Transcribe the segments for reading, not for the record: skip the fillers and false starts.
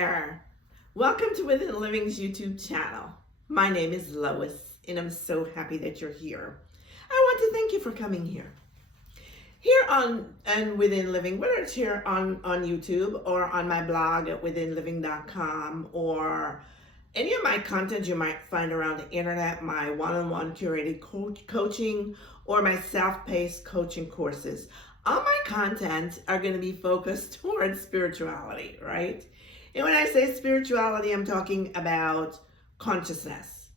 there. Welcome to Within Living's YouTube channel. My name is Lois, and I'm so happy that you're here. I want to thank you for coming here. Here on and Within Living, whether it's here on YouTube or on my blog at withinliving.com or any of my content you might find around the internet, my one-on-one curated coaching or my self-paced coaching courses. All my content are going to be focused towards spirituality, right? And when I say spirituality, I'm talking about consciousness.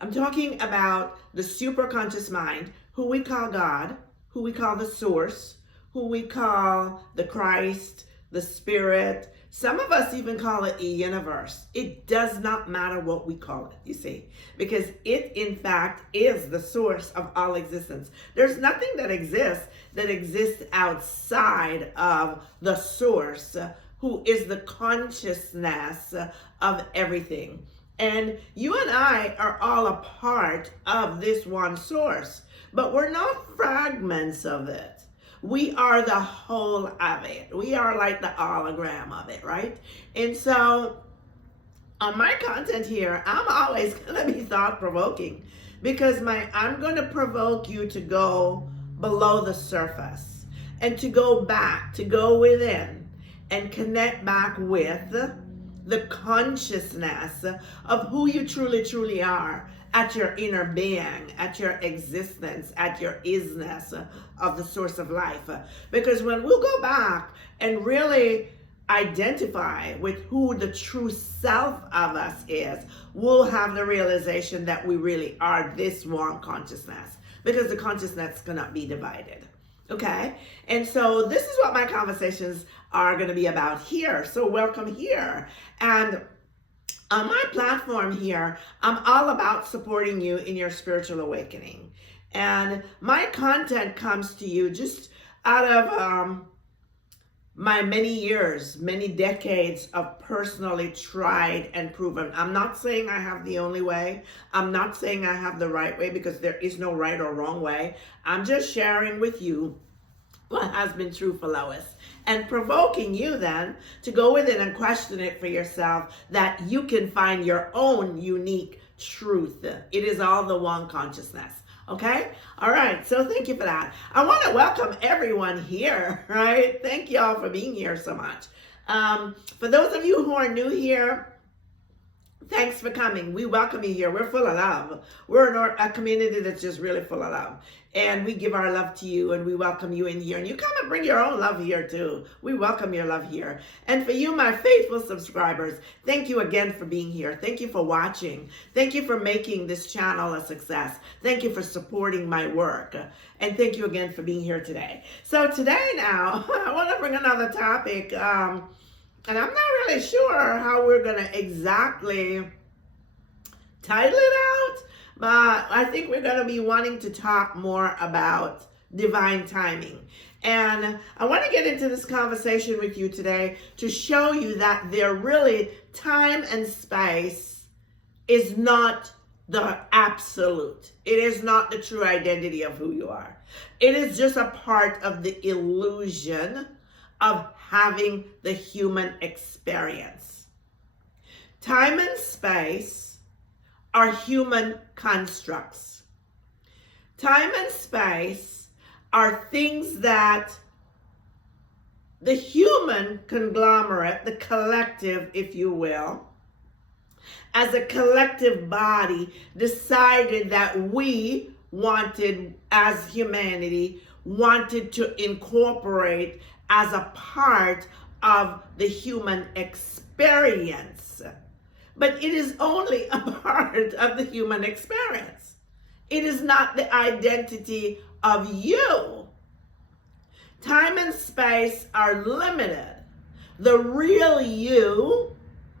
I'm talking about the superconscious mind, who we call God, who we call the source, who we call the Christ, the Spirit. Some of us even call it a universe. It does not matter what we call it, you see, because it, in fact, is the source of all existence. There's nothing that exists outside of the source, who is the consciousness of everything. And you and I are all a part of this one source, but we're not fragments of it. We are the whole of it. We are like the hologram of it, right? And so on my content here, I'm always going to be thought-provoking because I'm going to provoke you to go below the surface and to go back, to go within and connect back with the consciousness of who you truly are at your inner being, at your existence, at your isness of the source of life. Because when we'll go back and really identify with who the true self of us is, we'll have the realization that we really are this one consciousness, because the consciousness cannot be divided. Okay? And so this is what my conversations are going to be about here. So welcome here. And on my platform here, I'm all about supporting you in your spiritual awakening. And my content comes to you just out of my many years, many decades of personally tried and proven. I'm not saying I have the only way. I'm not saying I have the right way, because there is no right or wrong way. I'm just sharing with you what has been true for Lois, and provoking you then to go within and question it for yourself, that you can find your own unique truth. It is all the one consciousness. Okay? All right. So thank you for that. I want to welcome everyone here, right? Thank you all for being here so much. For those of you who are new here, thanks for coming. We welcome you here. We're full of love. We're a community that's just really full of love. And we give our love to you, and we welcome you in here. And you come and bring your own love here too. We welcome your love here. And for you, my faithful subscribers, thank you again for being here. Thank you for watching. Thank you for making this channel a success. Thank you for supporting my work. And thank you again for being here today. So today now, I want to bring another topic. And I'm not really sure how we're going to exactly title it out, but I think we're going to be wanting to talk more about divine timing. And I want to get into this conversation with you today to show you that time and space is not the absolute. It is not the true identity of who you are. It is just a part of the illusion of having the human experience. Time and space are human constructs. Time and space are things that the human conglomerate, the collective, if you will, as a collective body, decided that we wanted, as humanity, wanted to incorporate as a part of the human experience. But it is only a part of the human experience. It is not the identity of you. Time and space are limited. The real you,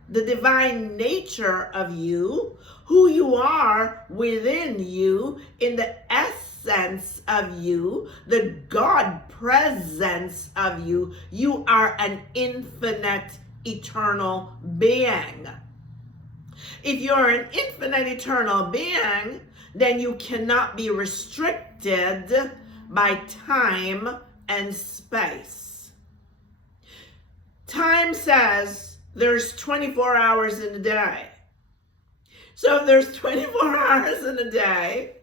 the divine nature of you, who you are within you, in the essence of you, the God presence of you, you are an infinite, eternal being. If you're an infinite, eternal being, then you cannot be restricted by time and space. Time says there's 24 hours in a day. So if there's 24 hours in a day,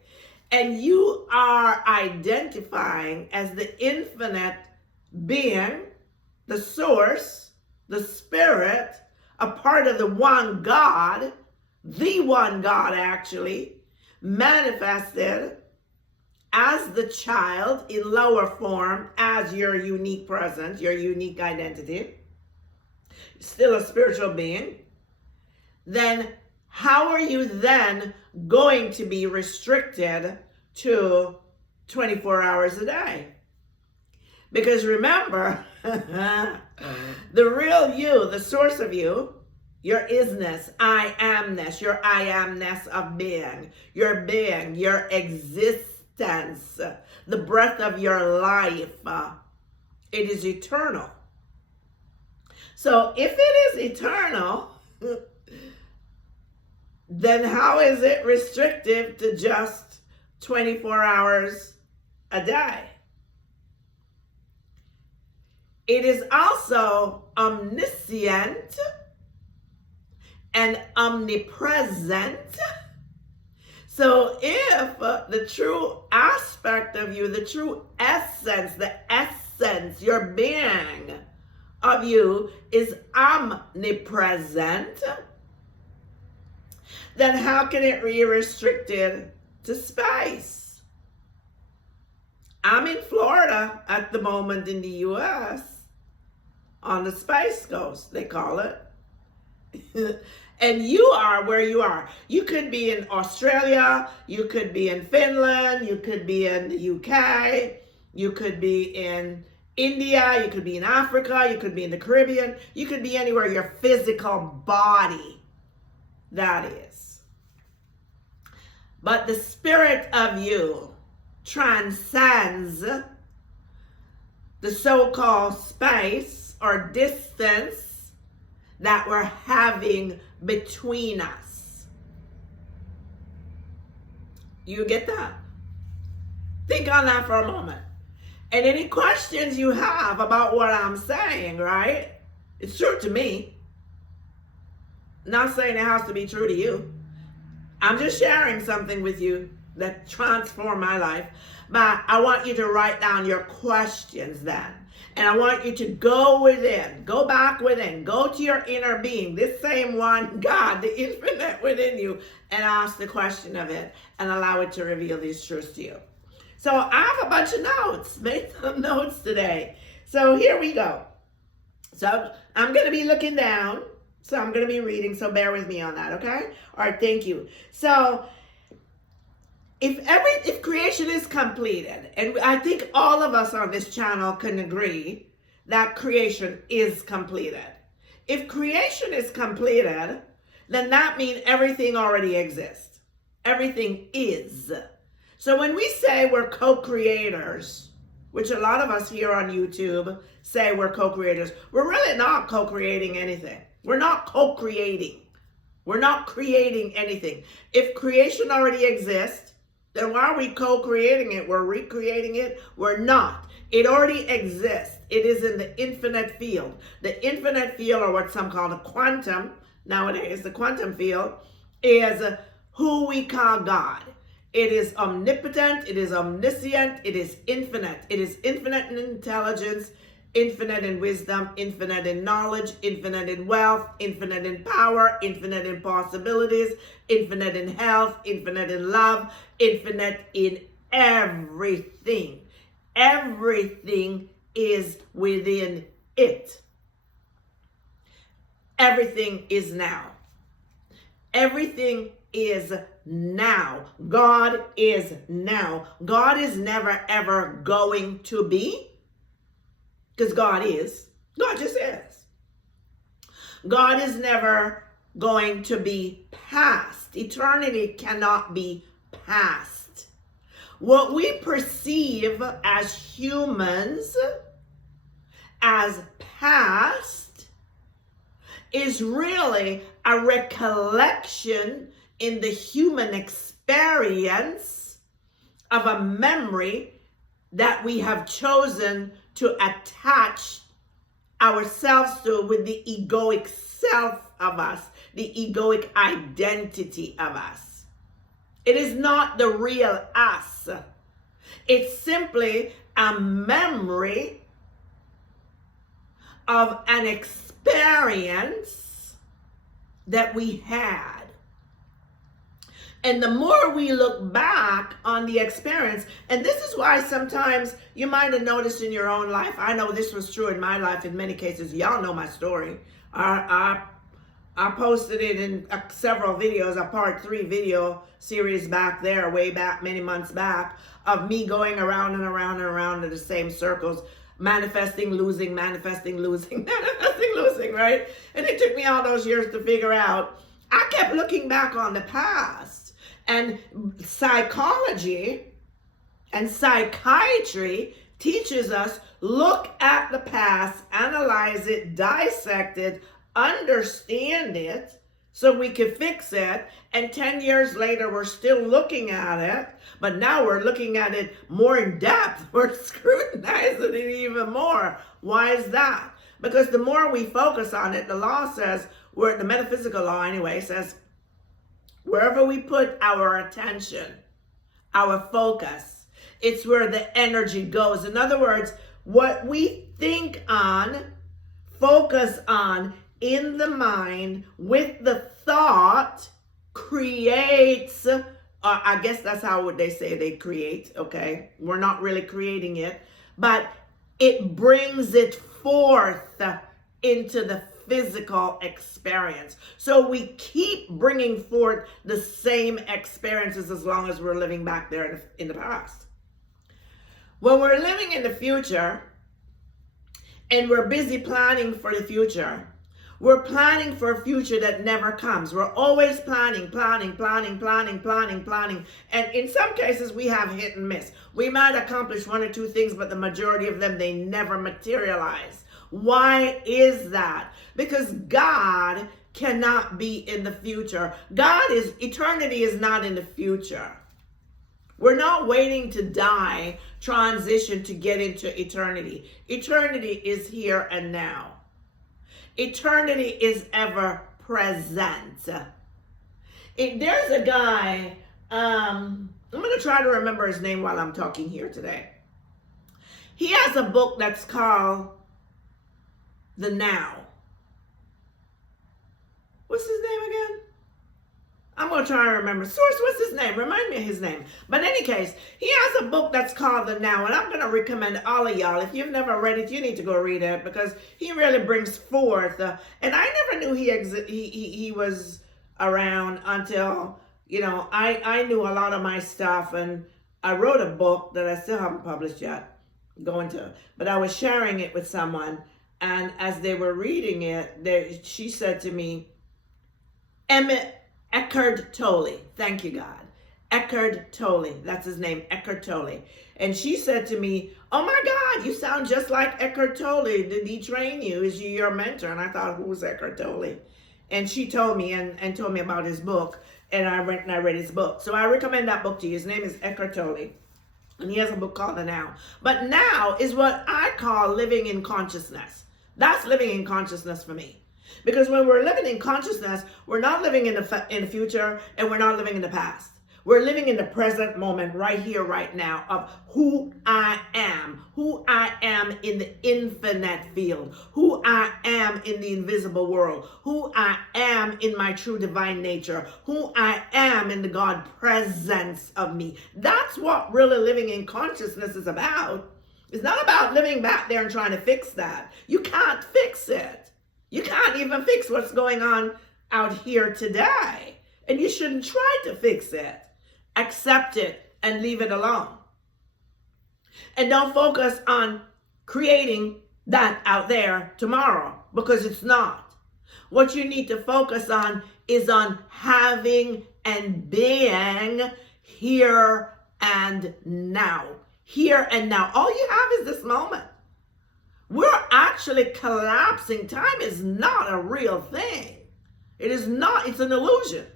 and you are identifying as the infinite being, the source, the spirit, a part of the one God actually, manifested as the child in lower form, as your unique presence, your unique identity, still a spiritual being, then how are you then going to be restricted to 24 hours a day? Because remember, the real you, the source of you, your isness, I amness, your I amness of being, your existence, the breath of your life, it is eternal. So if it is eternal, then how is it restrictive to just 24 hours a day? It is also omniscient and omnipresent. So if the true aspect of you, the true essence, your being of you is omnipresent, then how can it be restricted to space? I'm in Florida at the moment in the US, on the Space Coast, they call it. And you are where you are. You could be in Australia, you could be in Finland, you could be in the UK, you could be in India, you could be in Africa, you could be in the Caribbean, you could be anywhere your physical body, that is. But the spirit of you transcends the so-called space or distance that we're having between us. You get that? Think on that for a moment. And any questions you have about what I'm saying, right? It's true to me. Not saying it has to be true to you. I'm just sharing something with you that transformed my life. But I want you to write down your questions then. And I want you to go within, go back within, go to your inner being, this same one God, the infinite within you, and ask the question of it and allow it to reveal these truths to you. So I have a bunch of notes, made some notes today. So here we go. So I'm going to be looking down. So I'm going to be reading, so bear with me on that, okay? All right, thank you. So if creation is completed, and I think all of us on this channel can agree that creation is completed. If creation is completed, then that means everything already exists. Everything is. So when we say we're co-creators, which a lot of us here on YouTube say we're co-creators, we're really not co-creating anything. We're not co-creating. We're not creating anything. If creation already exists, then why are we co-creating it? We're recreating it? We're not. It already exists. It is in the infinite field. The infinite field, or what some call the quantum, nowadays the quantum field, is who we call God. It is omnipotent, it is omniscient, it is infinite. It is infinite in intelligence, infinite in wisdom, infinite in knowledge, infinite in wealth, infinite in power, infinite in possibilities, infinite in health, infinite in love, infinite in everything. Everything is within it. Everything is now. Everything is now. God is now. God is never ever going to be, because God is. God just is. God is never going to be past. Eternity cannot be past. What we perceive as humans as past is really a recollection in the human experience of a memory that we have chosen to attach ourselves to with the egoic self of us, the egoic identity of us. It is not the real us. It's simply a memory of an experience that we had. And the more we look back on the experience, and this is why sometimes you might have noticed in your own life, I know this was true in my life in many cases, y'all know my story. I posted it in several videos, a part 3 video series back there, way back, many months back, of me going around and around and around in the same circles, manifesting, losing, manifesting, losing, manifesting, losing, right? And it took me all those years to figure out. I kept looking back on the past. And psychology and psychiatry teaches us, look at the past, analyze it, dissect it, understand it, so we can fix it. And 10 years later, we're still looking at it, but now we're looking at it more in depth. We're scrutinizing it even more. Why is that? Because the more we focus on it, the law says, the metaphysical law anyway, says, wherever we put our attention, our focus, it's where the energy goes. In other words, what we think on, focus on in the mind with the thought creates, I guess that's how they say they create, okay? We're not really creating it, but it brings it forth into the physical experience. So we keep bringing forth the same experiences as long as we're living back there in the past. When we're living in the future and we're busy planning for the future, we're planning for a future that never comes. We're always planning. And in some cases, we have hit and miss. We might accomplish 1 or 2 things, but the majority of them, they never materialize. Why is that? Because God cannot be in the future. Eternity is not in the future. We're not waiting to die, transition to get into eternity. Eternity is here and now. Eternity is ever present. There's a guy, I'm going to try to remember his name while I'm talking here today. He has a book that's called The Now. What's his name again? I'm going to try to remember. Source, what's his name? Remind me of his name. But in any case, he has a book that's called The Now, and I'm going to recommend all of y'all, if you've never read it, you need to go read it, because he really brings forth, and I never knew he was around until, I knew a lot of my stuff, and I wrote a book that I still haven't published yet, but I was sharing it with someone, and as they were reading it, she said to me, Eckhart Tolle. Thank you, God. Eckhart Tolle. That's his name, Eckhart Tolle. And she said to me, oh my God, you sound just like Eckhart Tolle. Did he train you? Is he your mentor? And I thought, who's Eckhart Tolle? And she told me and told me about his book. And I went and I read his book. So I recommend that book to you. His name is Eckhart Tolle. And he has a book called The Now. But now is what I call living in consciousness. That's living in consciousness for me. Because when we're living in consciousness, we're not living in the future, and we're not living in the past. We're living in the present moment, right here, right now, of who I am in the infinite field, who I am in the invisible world, who I am in my true divine nature, who I am in the God presence of me. That's what really living in consciousness is about. It's not about living back there and trying to fix that. You can't fix it. You can't even fix what's going on out here today. And you shouldn't try to fix it. Accept it and leave it alone. And don't focus on creating that out there tomorrow, because it's not. What you need to focus on is on having and being here and now. Here and now. All you have is this moment. We're actually collapsing. Time is not a real thing. It is not. It's an illusion.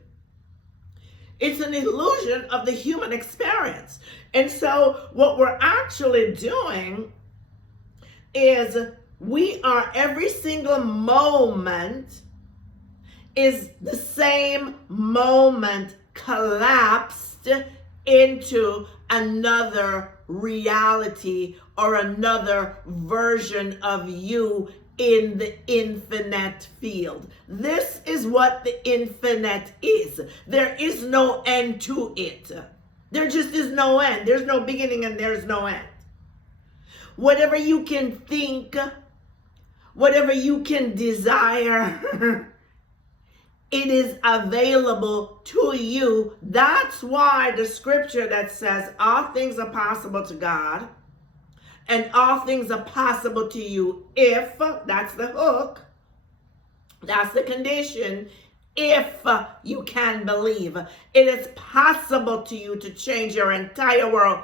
It's an illusion of the human experience. And so what we're actually doing is We are, every single moment is the same moment collapsed into another reality or another version of you in the infinite field. This is what the infinite is. There is no end to it. There just is no end. There's no beginning and there's no end. Whatever you can think, whatever you can desire, it is available to you. That's why the scripture that says all things are possible to God and all things are possible to you if, that's the hook, that's the condition, if you can believe. It is possible to you to change your entire world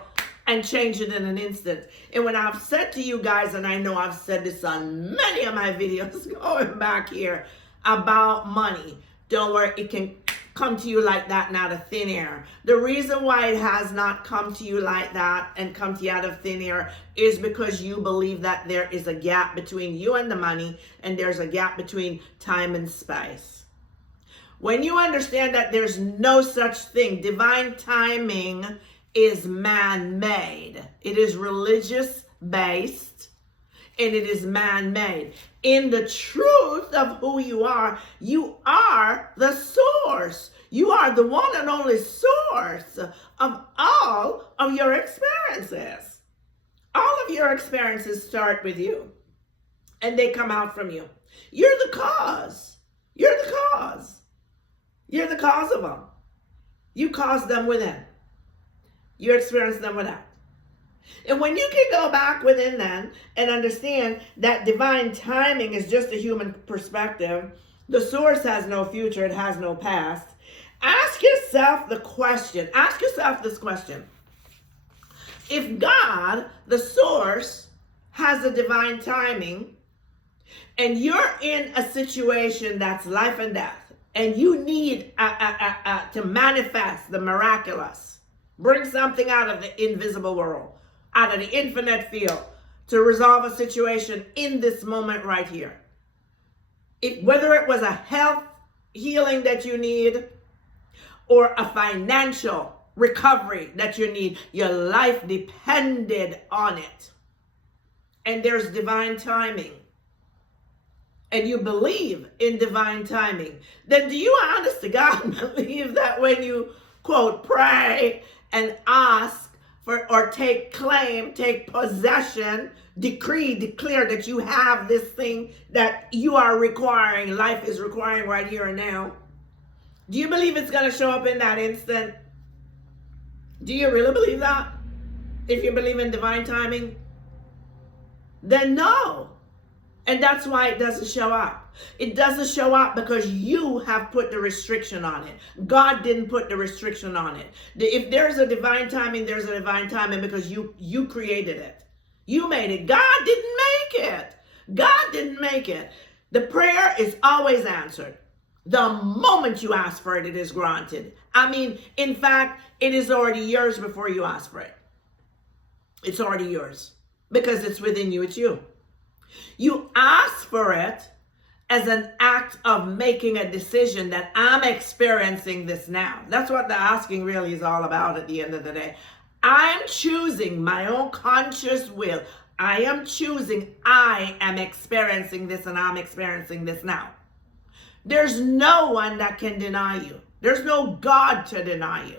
and change it in an instant. And when I've said to you guys, and I know I've said this on many of my videos going back here about money, don't worry, it can come to you like that, not out of thin air. The reason why it has not come to you like that and come to you out of thin air is because you believe that there is a gap between you and the money, and there's a gap between time and space. When you understand that there's no such thing, divine timing is man-made. It is religious-based, and it is man-made. In the truth of who you are the source. You are the one and only source of all of your experiences. All of your experiences start with you, and they come out from you. You're the cause. You're the cause. You're the cause of them. You caused them within. You experience them without. And when you can go back within then and understand that divine timing is just a human perspective, the source has no future, it has no past. Ask yourself this question. If God, the source, has a divine timing, and you're in a situation that's life and death, and you need to manifest the miraculous, bring something out of the invisible world, out of the infinite field, to resolve a situation in this moment right here. Whether it was a health healing that you need or a financial recovery that you need, your life depended on it. And there's divine timing. And you believe in divine timing. Then do you, honest to God, believe that when you, quote, pray and ask for, or take possession, declare that you have this thing that you are requiring, life is requiring right here and now? Do you believe it's going to show up in that instant? Do you really believe that? If you believe in divine timing? Then no. And that's why it doesn't show up. It doesn't show up because you have put the restriction on it. God didn't put the restriction on it. If there's a divine timing, there's a divine timing because you created it. You made it. God didn't make it. God didn't make it. The prayer is always answered. The moment you ask for it, it is granted. I mean, in fact, it is already yours before you ask for it. It's already yours because it's within you. It's you. You ask for it as an act of making a decision that I'm experiencing this now. That's what the asking really is all about at the end of the day. I'm choosing my own conscious will. I am choosing, I am experiencing this, and I'm experiencing this now. There's no one that can deny you. There's no God to deny you.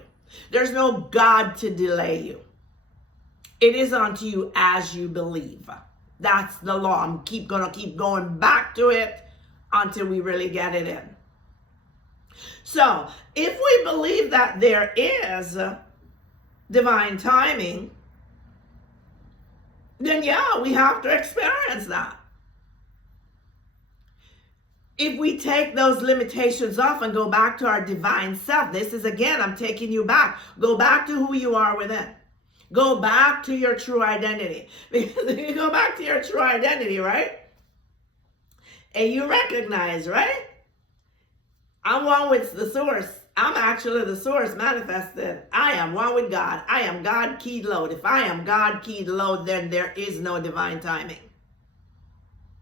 There's no God to delay you. It is unto you as you believe. That's the law. I'm gonna keep going back to it until we really get it in. So, if we believe that there is divine timing, then yeah, we have to experience that. If we take those limitations off and go back to our divine self, this is again, I'm taking you back. Go back to who you are within. Go back to your true identity. Because if you go back to your true identity, right? And you recognize, right? I'm one with the source. I'm actually the source manifested. I am one with God. I am God keyed load. If I am God keyed load, then there is no divine timing.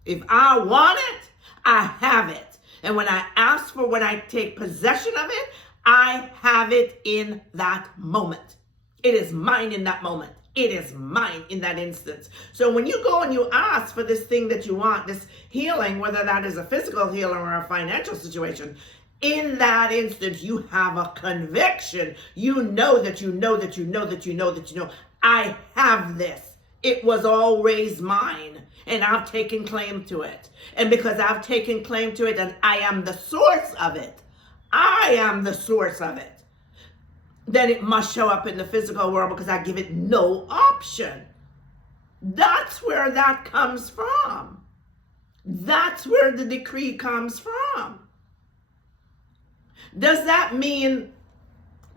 If I want it, I have it. And when I ask for, when I take possession of it, I have it in that moment. It is mine in that moment. It is mine in that instance. So when you go and you ask for this thing that you want, this healing, whether that is a physical healing or a financial situation, in that instance, you have a conviction. You know that you know that you know that you know that you know, I have this. It was always mine, and I've taken claim to it. And because I've taken claim to it and I am the source of it, I am the source of it, then it must show up in the physical world because I give it no option. That's where that comes from. That's where the decree comes from. Does that mean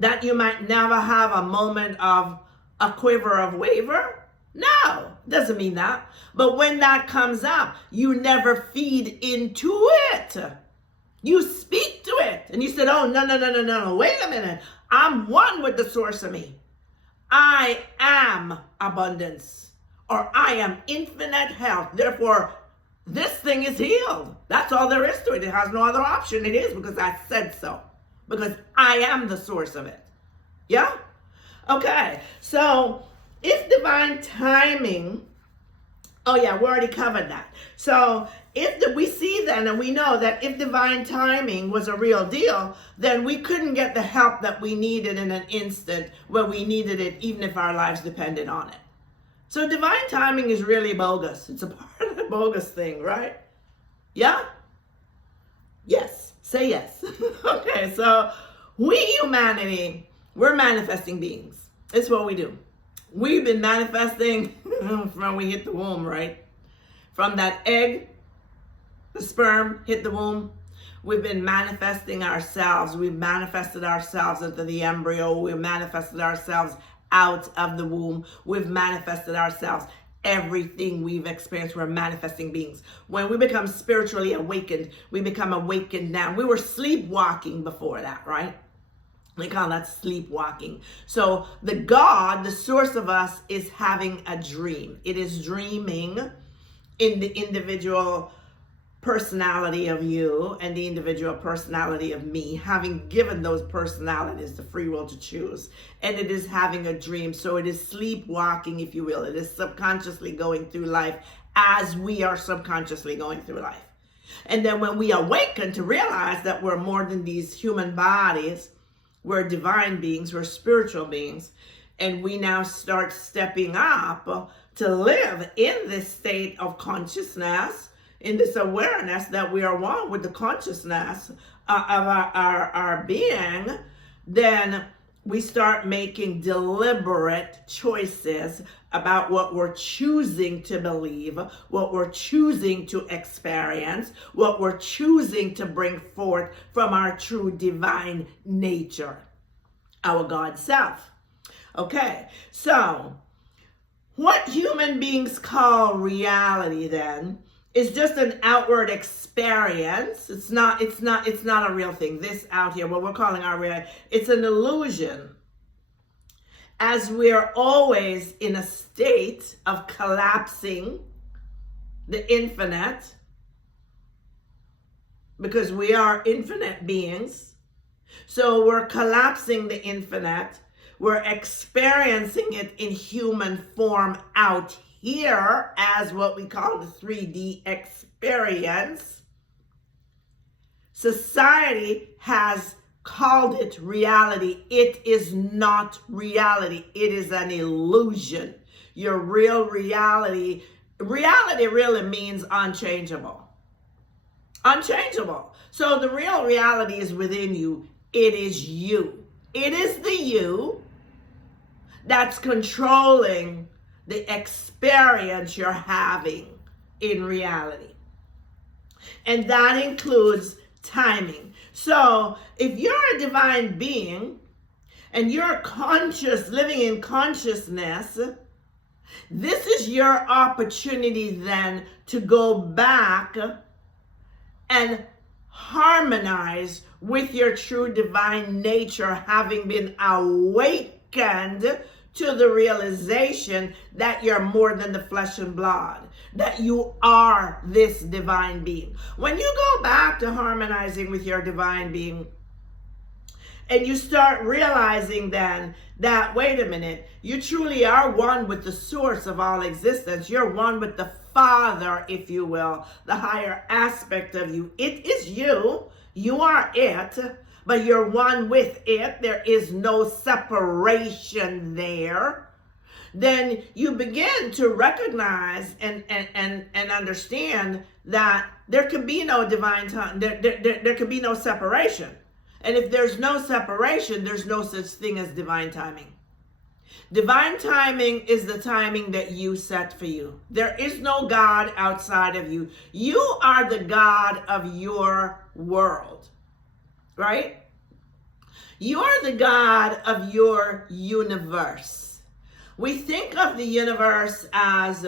that you might never have a moment of a quiver of waver? No, doesn't mean that. But when that comes up, you never feed into it. You speak to it. And you said, oh, no, wait a minute. I'm one with the source of me. I am abundance, or I am infinite health. Therefore, this thing is healed. That's all there is to it. It has no other option. It is because I said so. Because I am the source of it. Yeah? Okay. So, if divine timing, oh yeah, we already covered that. So if we see then, and we know that if divine timing was a real deal, then we couldn't get the help that we needed in an instant when we needed it, even if our lives depended on it. So divine timing is really bogus. It's a part of the bogus thing, right? Yeah? Yes. Say yes. Okay, so we humanity, we're manifesting beings. It's what we do. We've been manifesting from we hit the womb, right? From that egg, the sperm hit the womb. We've been manifesting ourselves. We've manifested ourselves into the embryo. We've manifested ourselves out of the womb. We've manifested ourselves. Everything we've experienced, we're manifesting beings. When we become spiritually awakened, we become awakened now. We were sleepwalking before that, right? We call that sleepwalking. So the God, the source of us, is having a dream. It is dreaming in the individual personality of you and the individual personality of me, having given those personalities the free will to choose. And it is having a dream. So it is sleepwalking, if you will. It is subconsciously going through life as we are subconsciously going through life. And then when we awaken to realize that we're more than these human bodies, we're divine beings, we're spiritual beings, and we now start stepping up to live in this state of consciousness, in this awareness that we are one with the consciousness of our being, then we start making deliberate choices about what we're choosing to believe, what we're choosing to experience, what we're choosing to bring forth from our true divine nature, our God self. Okay, so what human beings call reality then is just an outward experience. It's not a real thing. This out here, what we're calling our reality, it's an illusion. As we're always in a state of collapsing the infinite, because we are infinite beings. So we're collapsing the infinite. We're experiencing it in human form out here as what we call the 3D experience. Society has called it reality. It is not reality. It is an illusion. Your real reality really means unchangeable. Unchangeable. So the real reality is within you. It is you. It is the you that's controlling the experience you're having in reality. And that includes timing. So if you're a divine being and you're conscious, living in consciousness, this is your opportunity then to go back and harmonize with your true divine nature, having been awakened to the realization that you're more than the flesh and blood, that you are this divine being. When you go back to harmonizing with your divine being, and you start realizing then that, wait a minute, you truly are one with the source of all existence. You're one with the Father, if you will, the higher aspect of you. It is you. You are it, but you're one with it. There is no separation there. Then you begin to recognize and understand that there can be no divine time. There can be no separation. And if there's no separation, there's no such thing as divine timing. Divine timing is the timing that you set for you. There is no God outside of you. You are the God of your world, right? You are the God of your universe. We think of the universe as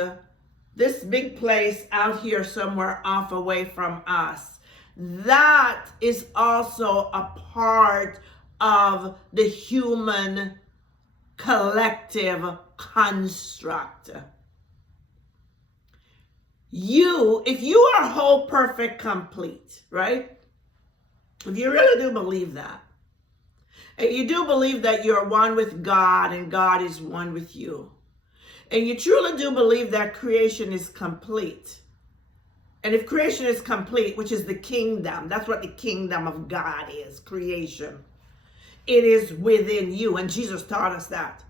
this big place out here somewhere off away from us. That is also a part of the human collective construct. If you are whole, perfect, complete, right? If you really do believe that, and you do believe that you're one with God and God is one with you, and you truly do believe that creation is complete, and if creation is complete, which is the kingdom, that's what the kingdom of God is, creation. It is within you, and Jesus taught us that.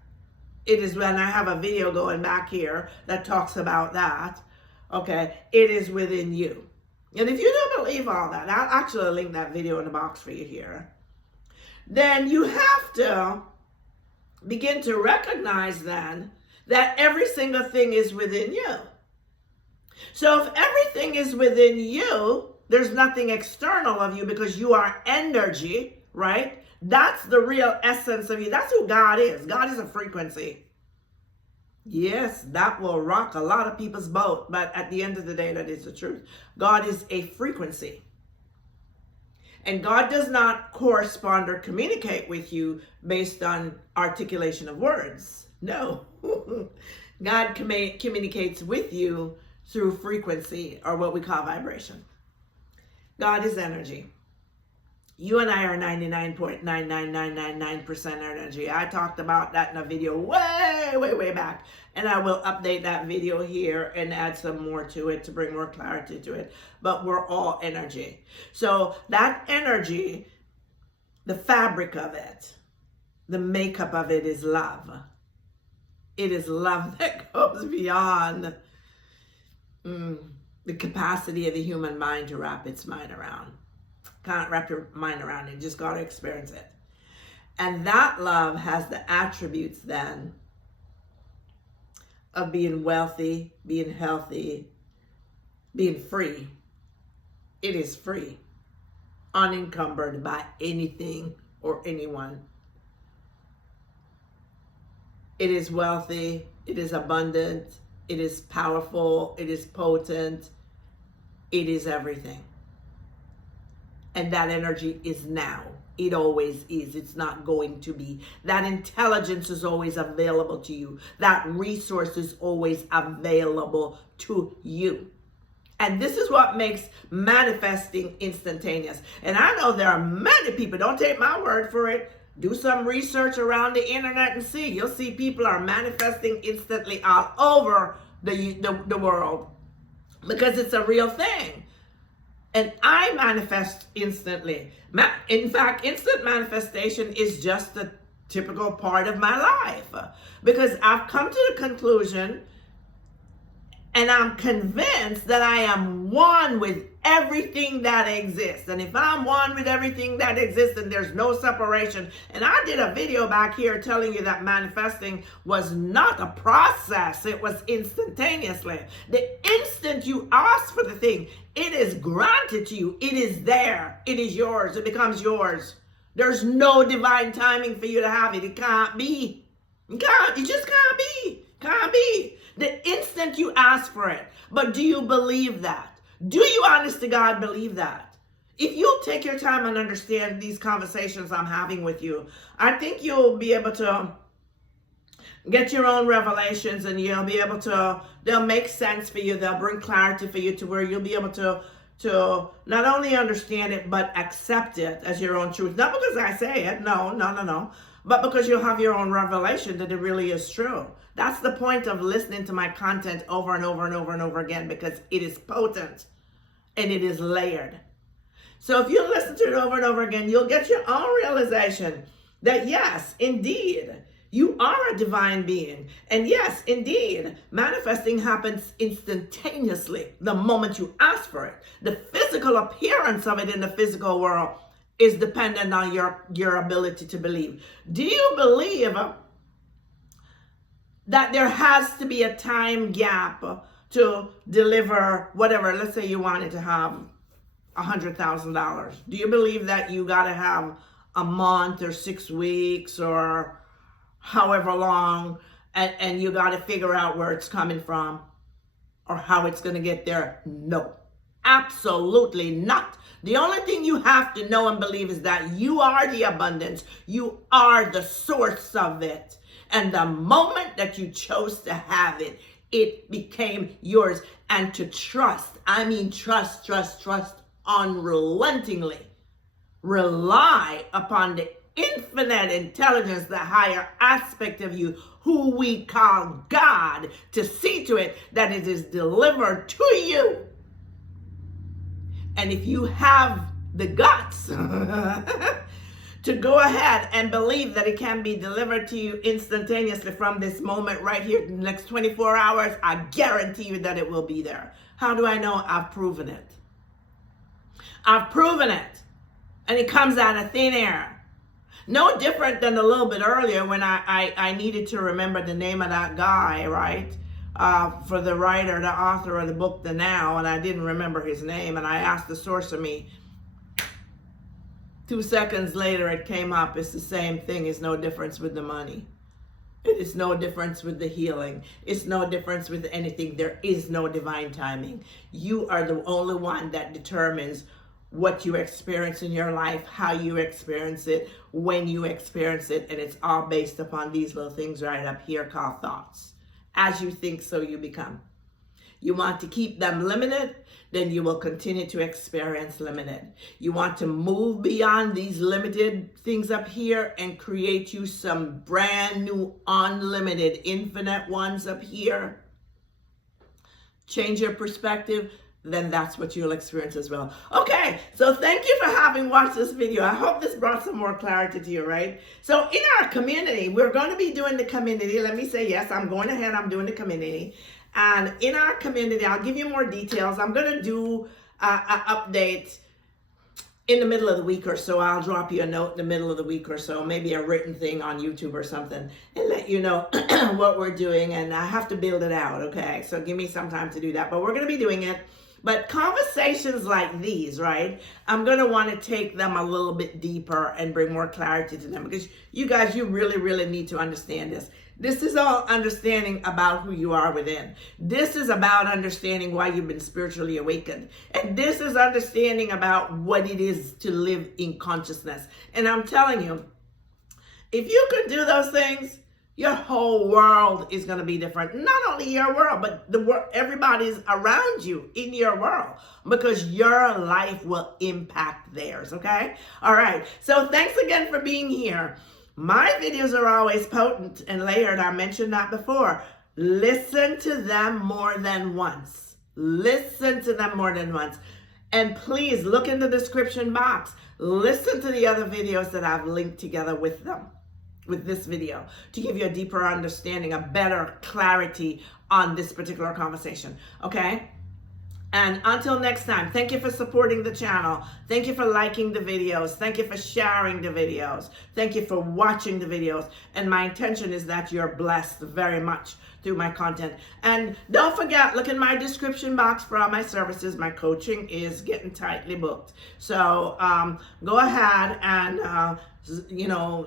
It is, when I have a video going back here that talks about that, okay, it is within you. And if you don't believe all that, I'll actually link that video in the box for you here. Then you have to begin to recognize then that every single thing is within you. So if everything is within you, there's nothing external of you because you are energy, right? That's the real essence of you. That's who God is. God is a frequency. Yes, that will rock a lot of people's boat, but at the end of the day, that is the truth. God is a frequency. And God does not correspond or communicate with you based on articulation of words. No. God communicates with you through frequency, or what we call vibration. God is energy. You and I are 99.99999% energy. I talked about that in a video way back. And I will update that video here and add some more to it to bring more clarity to it. But we're all energy. So that energy, the fabric of it, the makeup of it is love. It is love that goes beyond the capacity of the human mind to wrap its mind around. Can't wrap your mind around it. You just got to experience it. And that love has the attributes then of being wealthy, being healthy, being free. It is free, unencumbered by anything or anyone. It is wealthy. It is abundant. It is powerful. It is potent. It is everything. And that energy is now. It always is. It's not going to be. That intelligence is always available to you. That resource is always available to you. And this is what makes manifesting instantaneous. And I know there are many people, don't take my word for it. Do some research around the internet and see. You'll see people are manifesting instantly all over the world because it's a real thing. And I manifest instantly. In fact, instant manifestation is just a typical part of my life because I've come to the conclusion and I'm convinced that I am one with everything that exists. And if I'm one with everything that exists, then there's no separation. And I did a video back here telling you that manifesting was not a process. It was instantaneously. The instant you ask for the thing, it is granted to you. It is there. It is yours. It becomes yours. There's no divine timing for you to have it. It can't be. It just can't be. Can't be. The instant you ask for it. But do you believe that? Do you, honest to God, believe that? If you'll take your time and understand these conversations I'm having with you, I think you'll be able to Get your own revelations, and you'll be able to, they'll make sense for you. They'll bring clarity for you to where you'll be able to not only understand it, but accept it as your own truth. Not because I say it, no, but because you'll have your own revelation that it really is true. That's the point of listening to my content over and over and over and over again, because it is potent and it is layered. So if you listen to it over and over again, you'll get your own realization that yes, indeed, you are a divine being. And yes, indeed, manifesting happens instantaneously the moment you ask for it. The physical appearance of it in the physical world is dependent on your ability to believe. Do you believe that there has to be a time gap to deliver whatever? Let's say you wanted to have $100,000. Do you believe that you got to have a month or 6 weeks or however long, and you got to figure out where it's coming from or how it's going to get there? No, absolutely not. The only thing you have to know and believe is that you are the abundance. You are the source of it. And the moment that you chose to have it, it became yours. And to trust, I mean trust unrelentingly. Rely upon the infinite intelligence, the higher aspect of you, who we call God, to see to it that it is delivered to you. And if you have the guts to go ahead and believe that it can be delivered to you instantaneously from this moment right here, in the next 24 hours, I guarantee you that it will be there. How do I know? I've proven it. I've proven it. And it comes out of thin air. No different than a little bit earlier when I needed to remember the name of that guy, right? For the writer, the author of the book, The Now, and I didn't remember his name, and I asked the source of me. 2 seconds later, it came up. It's the same thing. It's no difference with the money. It is no difference with the healing. It's no difference with anything. There is no divine timing. You are the only one that determines what you experience in your life, how you experience it, when you experience it, and it's all based upon these little things right up here called thoughts. As you think, so you become. You want to keep them limited, then you will continue to experience limited. You want to move beyond these limited things up here and create you some brand new, unlimited, infinite ones up here. Change your perspective, then that's what you'll experience as well. Okay, so thank you for having watched this video. I hope this brought some more clarity to you, right? So in our community, we're going to be doing the community. Let me say yes, I'm going ahead, I'm doing the community. And in our community, I'll give you more details. I'm going to do an update in the middle of the week or so. I'll drop you a note in the middle of the week or so, maybe a written thing on YouTube or something, and let you know what we're doing. And I have to build it out, okay? So give me some time to do that, but we're going to be doing it. But conversations like these, right, I'm going to want to take them a little bit deeper and bring more clarity to them, because you guys, you really, really need to understand this. This is all understanding about who you are within. This is about understanding why you've been spiritually awakened. And this is understanding about what it is to live in consciousness. And I'm telling you, if you could do those things, your whole world is going to be different. Not only your world, but the world, everybody's around you in your world, because your life will impact theirs, okay? All right. So thanks again for being here. My videos are always potent and layered. I mentioned that before. Listen to them more than once. Listen to them more than once. And please look in the description box. Listen to the other videos that I've linked together with them, with this video, to give you a deeper understanding, a better clarity on this particular conversation, okay? And until next time, thank you for supporting the channel. Thank you for liking the videos. Thank you for sharing the videos. Thank you for watching the videos. And my intention is that you're blessed very much through my content. And don't forget, look in my description box for all my services. My coaching is getting tightly booked. So go ahead and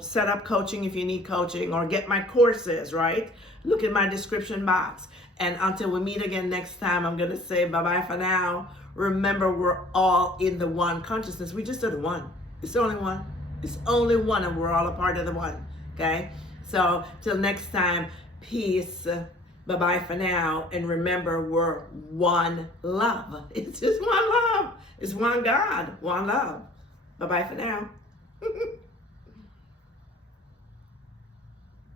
set up coaching if you need coaching, or get my courses, right? Look in my description box. And until we meet again next time, I'm going to say bye-bye for now. Remember, we're all in the one consciousness. We just are the one. It's only one. It's only one, and we're all a part of the one, okay? So till next time, peace. Bye-bye for now. And remember, we're one love. It's just one love. It's one God, one love. Bye-bye for now.